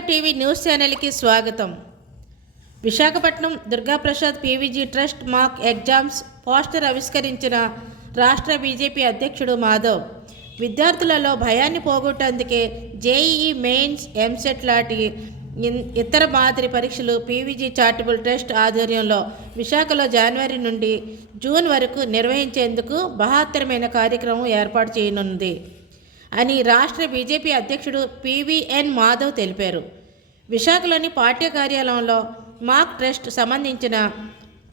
One TV news ఛానల్కి స్వాగతం. Visakhapatnam Durgaprasad PVG trust mock exams poster ఆవిష్కరించిన రాష్ట్ర బీజేపీ అధ్యక్షుడు మాధవ్. విద్యార్థులలో భయాన్ని పోగొట్టేందుకే జేఈఈ మెయిన్స్, ఎంసెట్ లాంటి ఇతర మాదిరి పరీక్షలు పీవీజీ చారిటబుల్ ట్రస్ట్ ఆధ్వర్యంలో విశాఖలో జనవరి నుండి జూన్ వరకు నిర్వహించేందుకు బృహత్తరమైన కార్యక్రమం ఏర్పాటు చేయనుంది అని రాష్ట్ర బీజేపీ అధ్యక్షుడు పీవీఎన్ మాధవ్ తెలిపారు. విశాఖలోని పార్టీ కార్యాలయంలో మాక్ ట్రస్ట్ సంబంధించిన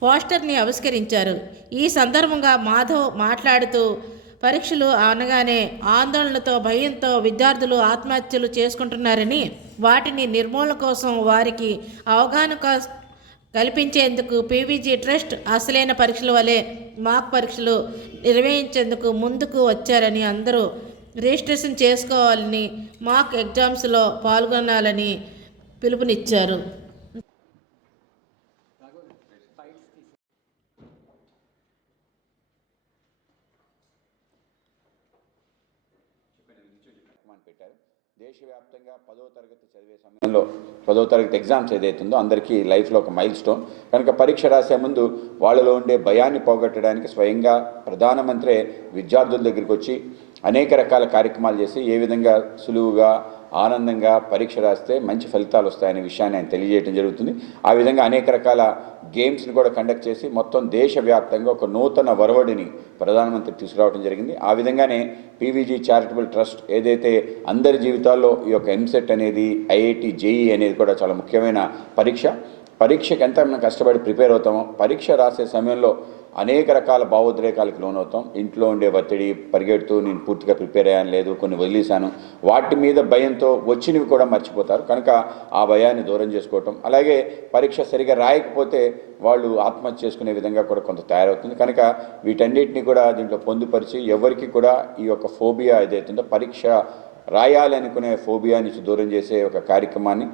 పోస్టర్ని ఆవిష్కరించారు. ఈ సందర్భంగా మాధవ్ మాట్లాడుతూ, పరీక్షలు అనగానే ఆందోళనలతో, భయంతో విద్యార్థులు ఆత్మహత్యలు చేసుకుంటున్నారని, వాటిని నిర్మూలన కోసం వారికి అవగాహన కల్పించేందుకు పీవీజీ ట్రస్ట్ అసలైన పరీక్షల వలె మాక్ పరీక్షలు నిర్వహించేందుకు ముందుకు వచ్చారని, అందరూ రిజిస్ట్రేషన్ చేసుకోవాలని, మాక్ ఎగ్జామ్స్లో పాల్గొనాలని పిలుపునిచ్చారు. దేశవ్యాప్తంగా 10వ తరగతి చదివే సమయంలో 10వ తరగతి ఎగ్జామ్స్ ఏదైతుందో అందరికీ లైఫ్లో ఒక మైల్ స్టోన్ కనుక పరీక్ష రాసే ముందు వాళ్ళలో ఉండే భయాన్ని పోగొట్టడానికి స్వయంగా ప్రధానమంత్రి విద్యార్థుల దగ్గరికి వచ్చి అనేక రకాల కార్యక్రమాలు చేసి ఏ విధంగా సులువుగా ఆనందంగా పరీక్ష రాస్తే మంచి ఫలితాలు వస్తాయనే విషయాన్ని ఆయన తెలియజేయడం జరుగుతుంది. ఆ విధంగా అనేక రకాల గేమ్స్ని కూడా కండక్ట్ చేసి మొత్తం దేశవ్యాప్తంగా ఒక నూతన ఒరవడిని ప్రధానమంత్రి తీసుకురావడం జరిగింది. ఆ విధంగానే పీవీజీ చారిటబుల్ ట్రస్ట్ ఏదైతే అందరి జీవితాల్లో ఈ యొక్క ఎంసెట్ అనేది, ఐఐటి, జేఈ అనేది కూడా చాలా ముఖ్యమైన పరీక్షకి ఎంత మనం కష్టపడి ప్రిపేర్ అవుతామో, పరీక్ష రాసే సమయంలో అనేక రకాల భావోద్రేకాలకు లోనవుతాం. ఇంట్లో ఉండే ఒత్తిడి, పరిగెడుతూ నేను పూర్తిగా ప్రిపేర్ అయ్యాను, లేదు కొన్ని వదిలేశాను, వాటి మీద భయంతో వచ్చినవి కూడా మర్చిపోతారు. కనుక ఆ భయాన్ని దూరం చేసుకోవటం, అలాగే పరీక్ష సరిగా రాయకపోతే వాళ్ళు ఆత్మహత్య చేసుకునే విధంగా కూడా కొంత తయారవుతుంది. కనుక వీటన్నిటిని కూడా దీంట్లో పొందుపరిచి ఎవరికి కూడా ఈ యొక్క ఫోబియా ఏదైతుందో, పరీక్ష రాయాలనుకునే ఫోబియా నుంచి దూరం చేసే ఒక కార్యక్రమాన్ని